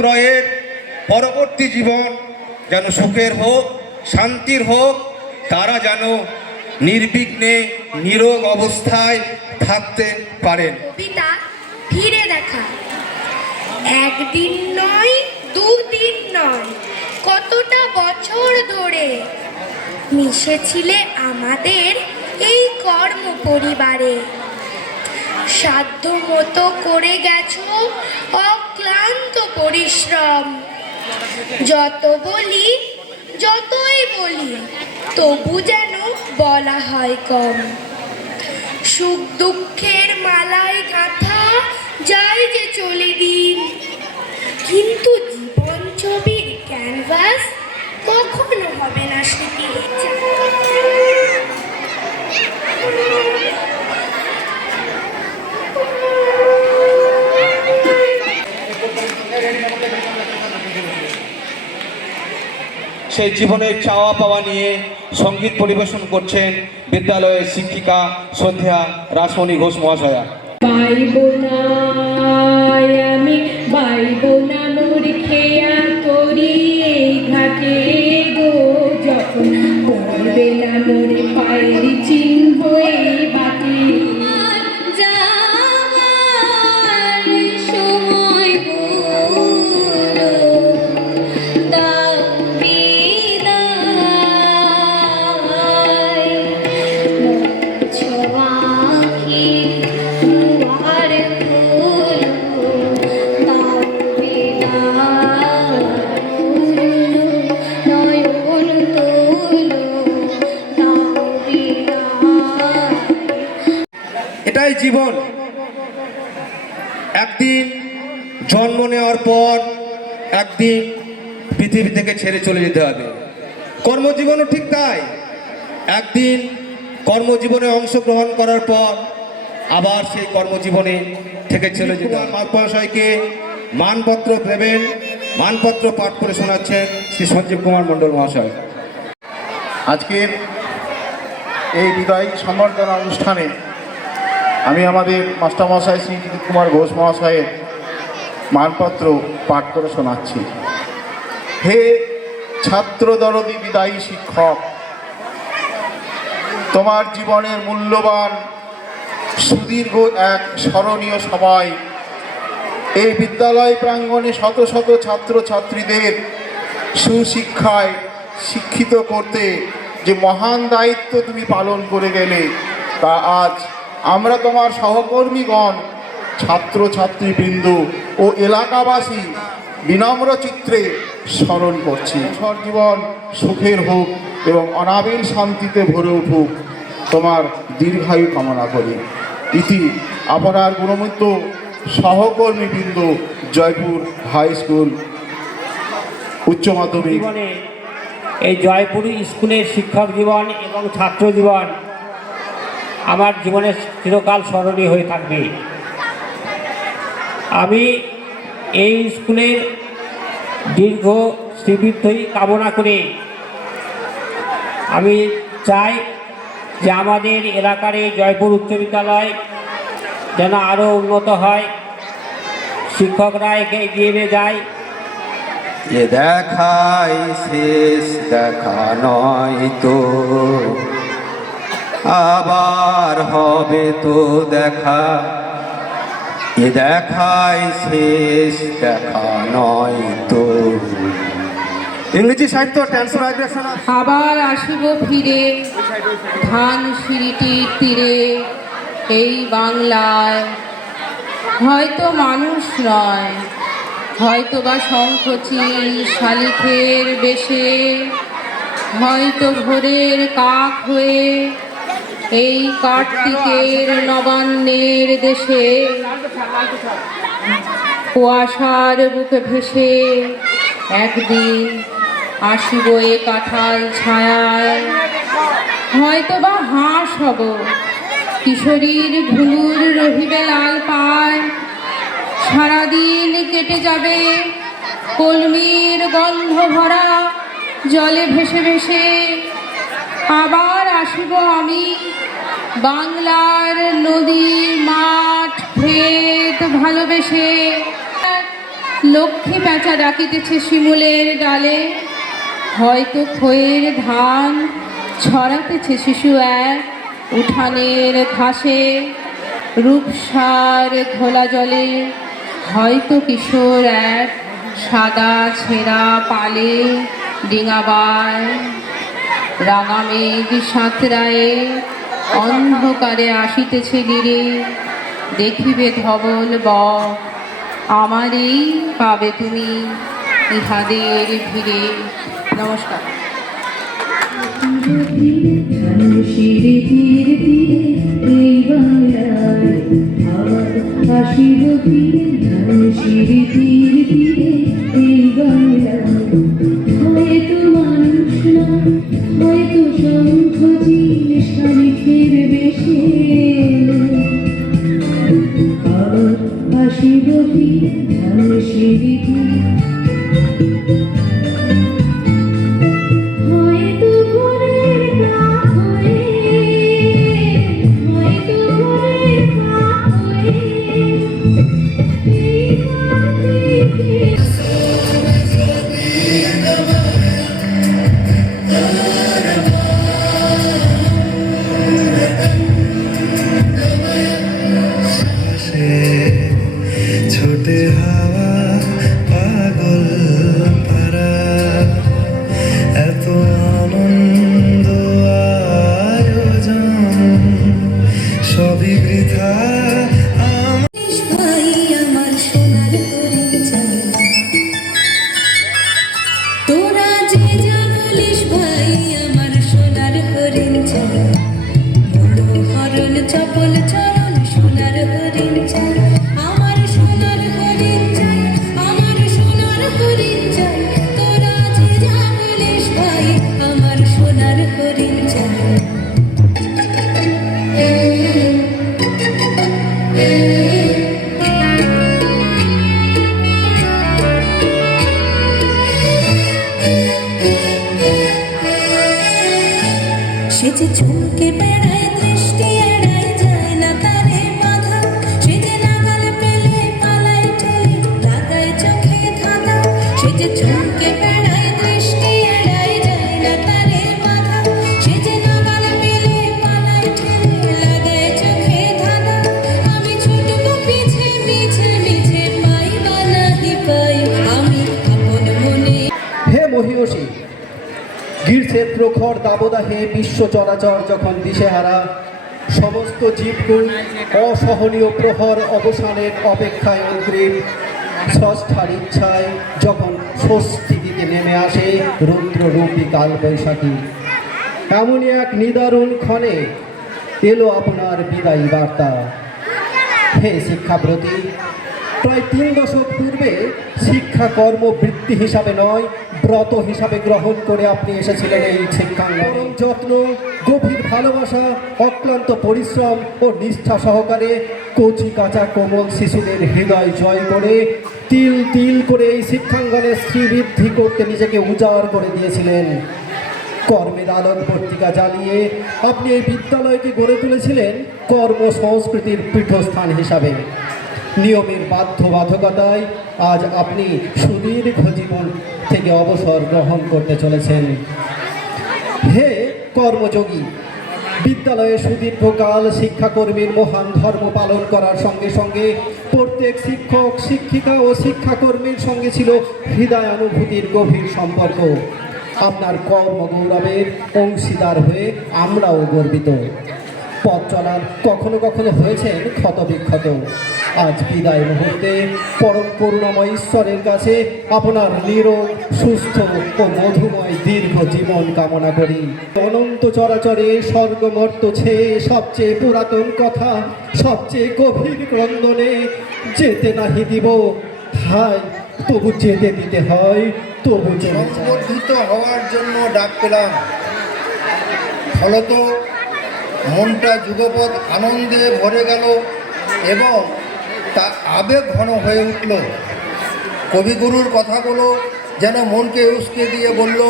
জগৎত্রয়ের পরবর্তী জীবন যেন সুখের হোক, শান্তির হোক, তারা যেন নির্বিঘ্নে নিরোগ অবস্থায় থাকতে পারেন। কবিতা ফিরে দেখা। একদিন নয়, দুদিন নয়, কতটা বছর ধরে মিশেছিলে আমাদের এই কর্ম পরিবারে। সাধ্য মতো করে গেছো অক্লান্ত পরিশ্রম। যতই বলি তবু যেন বলা হয় কম। সুখ দুঃখের মালায় গাঁথা যায় যে চলে দিন, কিন্তু জীবন ছবির ক্যানভাস কখনো হবে না স্মৃতি। সেই জীবনের চাওয়া পাওয়া নিয়ে সঙ্গীত পরিবেশন করছেন বিদ্যালয়ের শিক্ষিকা শ্রদ্ধা রাসমণি ঘোষ মহাশয়া। বাইবো না আমি, বাইবো না মোর খেয়া করি এই ঘাটে গো, যখন পড়বে না মোর পায়ের চিহ্ন এই বাটে। এটাই জীবন। একদিন জন্ম নেওয়ার পর একদিন পৃথিবী থেকে ছেড়ে চলে যেতে হবে। কর্মজীবনও ঠিক তাই। একদিন কর্মজীবনে অংশগ্রহণ করার পর আবার সেই কর্মজীবনে থেকে চলে যেতে হবে। মহাশয়কে মানপত্র দেবেন, মানপত্র পাঠ করে শোনাচ্ছেন শ্রী সঞ্জীব কুমার মণ্ডল মহাশয়। আজকের এই বিদায়ী সম্বর্ধনা অনুষ্ঠানে আমি আমাদের মাস্টারমশাই শ্রী দিলীপ কুমার ঘোষ মহাশয়ের মানপত্র পাঠ করে শোনাচ্ছি। হে ছাত্র দরদী বিদায়ী শিক্ষক, তোমার জীবনের মূল্যবান সুদীর্ঘ এক স্মরণীয় সময় এই বিদ্যালয় প্রাঙ্গণে শত শত ছাত্রছাত্রীদের সুশিক্ষায় শিক্ষিত করতে যে মহান দায়িত্ব তুমি পালন করে গেলে, তা আজ আমরা তোমার সহকর্মীগণ, ছাত্রছাত্রীবৃন্দ ও এলাকাবাসী বিনম্র চিত্রে স্মরণ করছি। জীবন সুখের হোক এবং অনাবিল শান্তিতে ভরে উঠুক, তোমার দীর্ঘায়ু কামনা করি। ইতি আপনার গুণমুগ্ধ সহকর্মীবৃন্দ, জয়পুর হাই স্কুল উচ্চ মাধ্যমিক। এই জয়পুর স্কুলের শিক্ষক জীবন এবং ছাত্র জীবন আমার জীবনে চিরকাল স্মরণীয় হয়ে থাকবে। আমি এই স্কুলের দীর্ঘ শ্রীবৃদ্ধি কামনা করে আমি চাই যে আমাদের এলাকার এই জয়পুর উচ্চ বিদ্যালয় যেন আরও উন্নত হয়, শিক্ষকরা একে এগিয়ে নিয়ে যায়। এ দেখাই শেষ দেখা নয় তো, আবার হবে তো দেখা। এ দেখাই শেষ দেখা নয় তো। ইংরেজি সাহিত্য ট্রান্সলেশন। আবার আসিব ফিরে ধান সিঁড়িটির তীরে এই বাংলায়, হয়তো মানুষ নয়, হয়তো বা শঙ্খচিল শালিখের বেশে, হয়তো ভোরের কাক হয়ে এই কার্তিকের নবান্নের দেশে, কুয়াশার বুকে ভেসে একদিন আসিব এ কাঁঠাল ছায়ায়। হয়তো বা হাঁস হব, কিশোরীর ভুলুর রহিবে লাল পায়, সারাদিন কেটে যাবে কলমির গন্ধ ভরা জলে ভেসে ভেসে। আবার আসিব আমি বাংলার নদী মাঠ ক্ষেত ভালোবেসে, লক্ষ্মী পেঁচা ডাকিতেছে শিমুলের ডালে, হয়তো খয়ের ধান ছড়াতেছে শিশু এক উঠানের ঘাসে, রূপসার ঘোলা জলে হয়তো কিশোর এক সাদা ছেঁড়া পালে ডিঙাবায়। রাঙা মেঘ সাঁতরায়ে অন্ধকারে আসিতেছে নীরে, দেখিবে ধবল বক আমারই পাবে তুমি ইহাদের ভিড়ে। নমস্কার। ধনুষিরে তীরে তীরে এই বাংলায় আমার হাসির তীরে, ধনুষিরে তীরে তীরে এই বাংলায়। হয়তো মানুষ না, হয়তো শঙ্খ চিল শালিখের বেশে, আমার হাসির তীরে, ধনুষিরে তীরে। হয়তো ভোরের কাক হয়ে, হয়তো ভোরের কাক হয়ে এই মাটিতে ছোটে হাওয়া পাগল পারা, এত আনন্দ আয়োজন সবই বৃথা। ভাই আমার সোনার পরিচয়, তোরা যে যা বলিস ভাই আমার সোনার পরিচয়। হরণ চপল চরণ সোনার পরিচয়, আমার সোনার পরিচয়, আমার সোনার পরিচয়। তোরা যে যা বলিস ভাই আমার সোনার পরিচয়। সে যে চমকে বেড়ায় দৃষ্টি এড়ায় যায় না তারে বাধা, সে যে নাগাল পেলে পালায় ঠেলে লাগায় চোখে ধাঁধা। সে যে চমকে বেড়ায় দৃষ্টি এড়ায় যায় না তারে বাধা, সে যে নাগাল পেলে পালায় ঠেলে লাগায় চোখে ধাঁধা। আমি ছুটবো পিছে পিছে মিছে পাই বা নাহি পাই, আমি আপন মনে। হে মহিষী, গ্রীষ্মের প্রখর দাবদাহে বিশ্ব চরাচর যখন দিশেহারা, সমস্ত জীবকুল অসহনীয় প্রহর অবসানের অপেক্ষায় অগ্রিম, স্রষ্টার ইচ্ছায় যখন স্বস্তি দিতে নেমে আসে রুদ্ররূপী কালবৈশাখী, এমনই এক নিদারুণ ক্ষণে এলো আপনার বিদায়ী বার্তা। হে শিক্ষাব্রতী, প্রায় 3 দশক পূর্বে শিক্ষা কর্ম বৃত্তি হিসাবে নয় ব্রত হিসাবে গ্রহণ করে আপনি এসেছিলেন এই শিক্ষাঙ্গনে। যত্ন, গভীর ভালোবাসা, অক্লান্ত পরিশ্রম ও নিষ্ঠা সহকারে কচি কাঁচা কোমল শিশুদের হৃদয় জয় করে তিল তিল করে এই শিক্ষাঙ্গনে শ্রীবৃদ্ধি করতে নিজেকে উজাড় করে দিয়েছিলেন। কর্মের আলোক পত্রিকা জ্বালিয়ে আপনি এই বিদ্যালয়কে গড়ে তুলেছিলেন কর্ম সংস্কৃতির পীঠস্থান হিসাবে। নিয়মের বাধ্যবাধকতায় আজ আপনি সুদীর্ঘ জীবন থেকে অবসর গ্রহণ করতে চলেছেন। হে কর্মযোগী, বিদ্যালয়ে সুদীর্ঘকাল শিক্ষাকর্মীর মহান ধর্ম পালন করার সঙ্গে সঙ্গে প্রত্যেক শিক্ষক, শিক্ষিকা ও শিক্ষাকর্মীর সঙ্গে ছিল হৃদয়ানুভূতির গভীর সম্পর্ক। আপনার কর্মগৌরবের অংশীদার হয়ে আমরাও গর্বিত। পথ চলার কখনো কখনো হয়েছেন ক্ষতবিক্ষত। আজ বিদায় মুহূর্তে পরম করুণাময় ঈশ্বরের কাছে আপনার নিরোগ, সুস্থ ও মধুময় দীর্ঘ জীবন কামনা করি। অনন্ত চরাচরে স্বর্গমর্ত ছেয়ে সবচেয়ে পুরাতন কথা, সবচেয়ে গভীর ক্রন্দনে যেতে নাহি দিব, হায় তবু যেতে দিতে হয়, তবু যেতে চাই। সংবর্ধিত হওয়ার জন্য ডাক পেলাম, ফলত মনটা যুগপৎ আনন্দে ভরে গেল এবং তা আবেগ ঘন হয়ে উঠল। কবিগুরুর কথাগুলো যেন মনকে উস্কে দিয়ে বলল,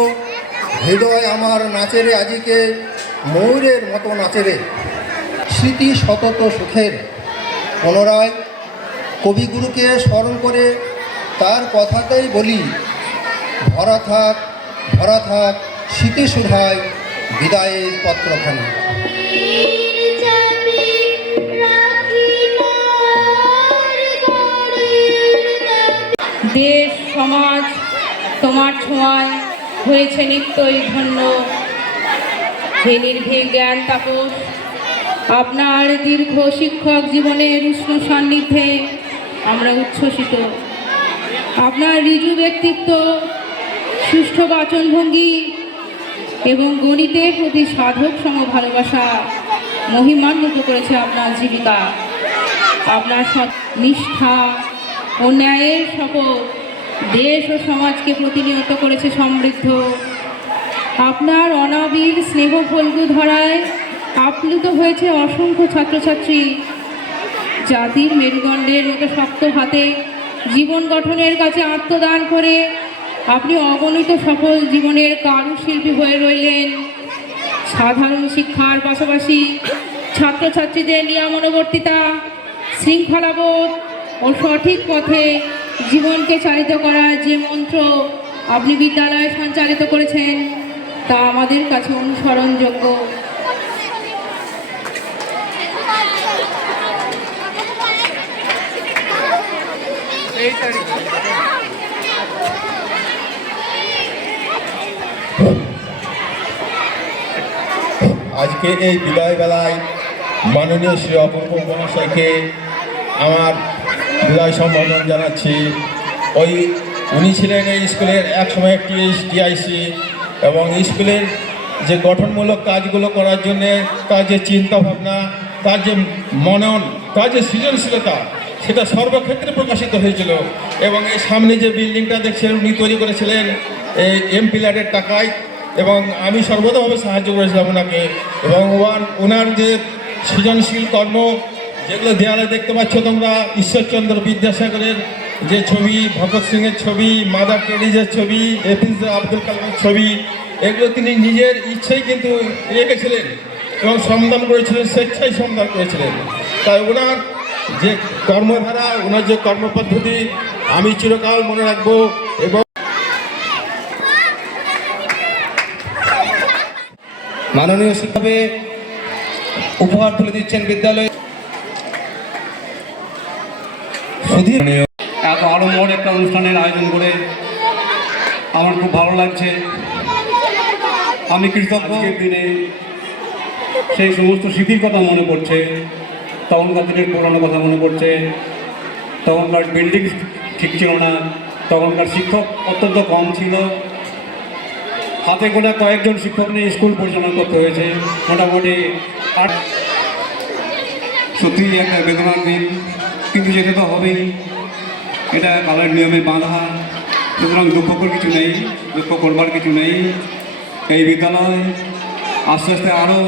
হৃদয় আমার নাচেরে আজিকে ময়ূরের মতো নাচেরে। স্মৃতি সতত সুখের। পুনরায় কবিগুরুকে স্মরণ করে তার কথাতেই বলি, ভরা থাক ভরা থাক স্মৃতি সুধায় বিদায়ের পত্রখানি। দেশ সমাজ তোমার ছোঁয়ায় হয়েছে নিত্যই ধন্য। হে নির্ভীক জ্ঞান তাপস, আপনার দীর্ঘ শিক্ষক জীবনের উষ্ণ সান্নিধ্যে আমরা উচ্ছ্বসিত। আপনার ঋজু ব্যক্তিত্ব, সুষ্ঠু বাচনভঙ্গি এবং গণিতের প্রতি সাধক সম ভালোবাসা মহিমান্বিত করেছে আপনার জীবিকা। আপনার নিষ্ঠা ও ন্যায়ের শপথ দেশ ও সমাজকে প্রতিনিয়ত করেছে সমৃদ্ধ। আপনার অনাবিল স্নেহ ফল্গু ধরায় আপ্লুত হয়েছে অসংখ্য ছাত্রছাত্রী। জাতির মেরুদণ্ডের মতো শক্ত হাতে জীবন গঠনের কাছে আত্মদান করে আপনি অগণিত সফল জীবনের কারুশিল্পী হয়ে রইলেন। সাধারণ শিক্ষার পাশাপাশি ছাত্রছাত্রীদের নিয়মানুবর্তিতা, শৃঙ্খলাবোধ ও সঠিক পথে জীবনকে চালিত করার যে মন্ত্র আপনি বিদ্যালয়ে সঞ্চালিত করেছেন তা আমাদের কাছে অনুসরণযোগ্য। আজকে এই বিদায় বেলায় মাননীয় শ্রী অপূর্ব মহাশয়কে আমার বিদায় সম্বোধন জানাচ্ছি। উনি ছিলেন এই স্কুলের একসময় টিআইসি এবং স্কুলের যে গঠনমূলক কাজগুলো করার জন্যে তার যে চিন্তাভাবনা, তার যে মনন, তার যে সৃজনশীলতা, সেটা সর্বক্ষেত্রে প্রকাশিত হয়েছিল। এবং এই সামনে যে বিল্ডিংটা দেখছেন উনি তৈরি করেছিলেন এই এমপি ল্যাডের টাকায়, এবং আমি সর্বদাভাবে সাহায্য করেছিলাম ওনাকে। এবং ওনার যে সৃজনশীল কর্ম যেগুলো দেয়ালে দেখতে পাচ্ছ তোমরা, ঈশ্বরচন্দ্র বিদ্যাসাগরের যে ছবি, ভগৎ সিংয়ের ছবি, মাদার টেরিজার ছবি, এপিজে আব্দুল কালামের ছবি, এগুলো তিনি নিজের ইচ্ছেই কিন্তু রেখেছিলেন এবং শ্রমদান করেছিলেন, স্বেচ্ছায় শ্রমদান করেছিলেন। তাই ওনার যে কর্মধারা, ওনার যে কর্মপদ্ধতি আমি চিরকাল মনে রাখবো। এবং মাননীয় শিক্ষকে উপহার তুলে দিচ্ছেন বিদ্যালয়ে এত আড়ম্বর একটা অনুষ্ঠানের আয়োজন করে আমার খুব ভালো লাগছে। আমি কৃতজ্ঞ। দিনে সেই সমস্ত স্মৃতির কথা মনে পড়ছে, তখনকার দিনের পুরানো কথা মনে পড়ছে। তখনকার বিল্ডিং ঠিক ছিল না, তখনকার শিক্ষক অত্যন্ত কম ছিল, হাতে গোনা কয়েকজন শিক্ষক নিয়ে স্কুল পরিচালনা করতে হয়েছে। মোটামুটি সত্যি একটা বেদনার দিন, কিন্তু যেতে তো হবেই, এটা কালের নিয়মে বাঁধা। সুতরাং দুঃখ করবার কিছু নেই। এই বিদ্যালয় আস্তে আস্তে আরও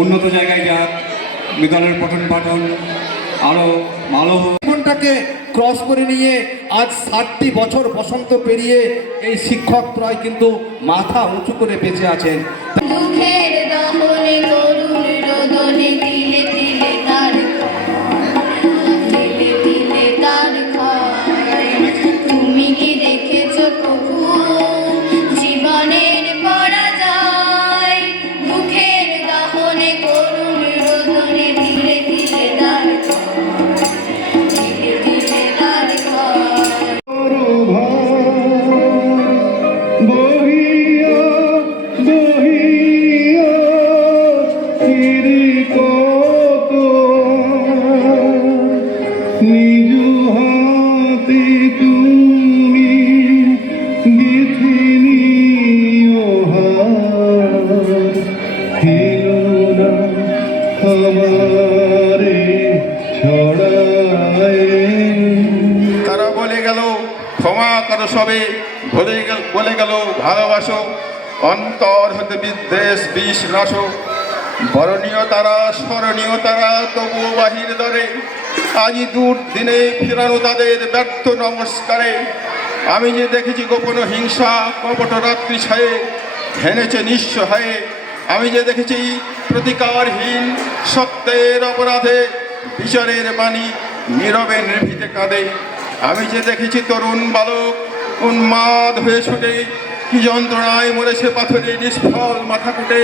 উন্নত জায়গায় যাক, বিদ্যালয়ের পঠন পাঠন আরও ভালো হোক। জীবনটাকে ক্রস করে নিয়ে আজ 60টি বছর বসন্ত পেরিয়ে এই শিক্ষক প্রায় কিন্তু মাথা উঁচু করে বেঁচে আছেন। দুঃখের দহনে করুণ রোদনে তিলে তিলে তার তিলে তিলে তার ক্ষয়। তুমি কি দেখেছ কবু জীবনের পরাজয়? দুঃখের দহনে করুণ রোদনে তিলে তিলে তার তিলে তিলে তার ক্ষয়। তারা বলে গেল ক্ষমা করো সবে, বলে গেল ভালোবাসো, অন্তর হতে বিদ্বেষ বিষ নাশো। বরণীয় তারা স্মরণীয় তারা তবুও বাহির দরে, আজই দূর দিনে ফিরানো তাদের ব্যর্থ নমস্কারে। আমি যে দেখেছি গোপন হিংসা কপট রাত্রি ছায়ে ঘেনেছে নিঃস্ব হয়ে। আমি যে দেখেছি প্রতিকারহীন সত্যের অপরাধে বিচারের বাণী নীরবে নির্ভীতে কাঁদে। আমি যে দেখেছি তরুণ বালক উন্মাদ হয়ে ছুটে কি যন্ত্রণায় মরেছে পাথরে নিষ্ফল মাথা কুটে।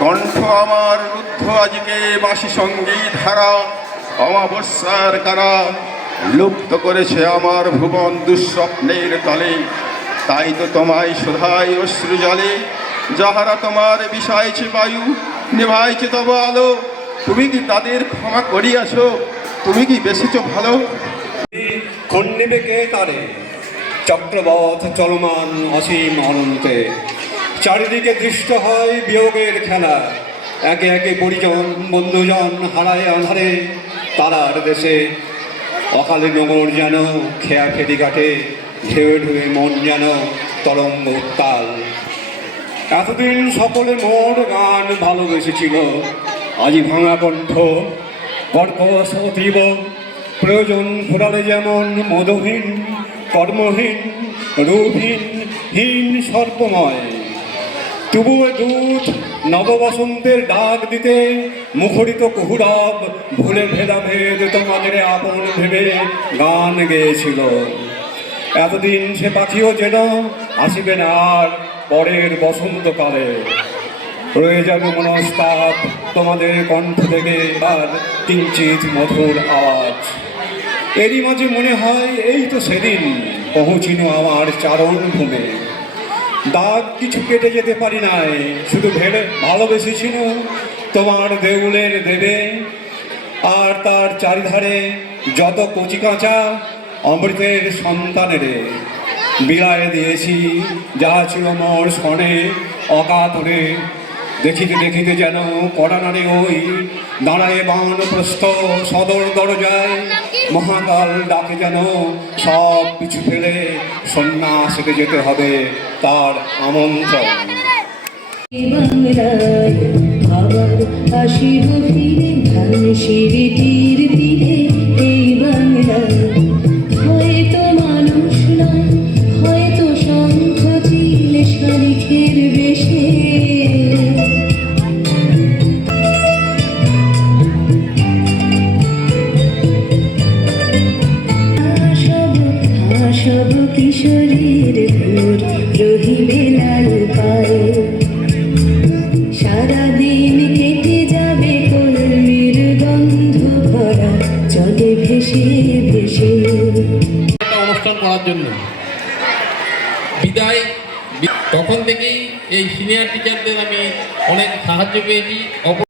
কণ্ঠ আমার রুদ্ধ আজকে বাঁশি সঙ্গীত ধারা, অমাবস্যার কারা লুপ্ত করেছে আমার ভুবন দুঃস্বপ্নের তলে। তাই তো তোমায় শোধাই অশ্রু জলে, যাহারা তোমার বিষাইছে বায়ু, নিভাইছে তব আলো। তুমি কি তাদের ক্ষমা করিয়াছ? তুমি কি বেসেছ ভালো? খণ্ডিবে কে তারে, চক্রবৎ চলমান অসীম অনন্তে। চারিদিকে দৃষ্ট হয় বিয়োগের খেলা, একে একে পরিজন বন্ধুজন হারায় আধারে তারার দেশে। অকালে নগর যেন খেয়া ফেরি কাটে, ঢেউয়ে ঢেউয়ে মন যেন তরঙ্গ উত্তাল। এতদিন সকলে মোর গান ভালোবেসেছিল, আজি ভাঙা কণ্ঠ কর্কশ অতীব। প্রয়োজন ফুরালে যেমন মদহীন, কর্মহীন, রূপহীন, হীন সর্বময়। তবুও দূত নববসন্তের ডাক দিতে মুখরিত কুহুরব ভুলে ভেদাভেদ তোমাদের আপন ভেবে গান গেয়েছিল। এতদিন সে পাখিও যেন আসিবে না আর পরের বসন্তকালে। রয়ে যাবে মনস্তাপ তোমাদের কণ্ঠ থেকে আর কিঞ্চিত মধুর আওয়াজ। এরই মাঝে মনে হয় এই তো সেদিন পৌঁছিল আমার চারণ ভূমে। দাগ কিছু কেটে যেতে পারি নাই, শুধু ভেবে ভালোবেসেছিল তোমার দেউলের দেবে। আর তার চারিধারে যত কচি কাঁচা অমৃতের সন্তানের বিলায় দিয়েছি যা ছিল মোর সনে অকাতরে। দেখিতে দেখিতে যেন কড়ানারে ওই দাঁড়ায় বানপ্রস্থ সদর দরজায়। মহাকাল ডাকে যেন সব কিছু ফেলে সন্ন্যাসীতে যেতে হবে তার আমন্ত্রণ। বাংলায় আবার আসিব ফিরে, ধানসিঁড়ি তীর তীরে এই বাংলায়। হয়তো মানুষ নয়, হয়তো শঙ্খ চিলে শালিখের বেশে। সব কিশোরীর ভোর রহিবে লাল পায়ে। সারাদিন কেটে যাবে কলমির গন্ধ ভরা জলে ভেসে ভেসে। অনুষ্ঠান করার জন্য বিদায় তখন থেকেই এই সিনিয়র টিচারদের আমি অনেক সাহায্য পেয়েছি।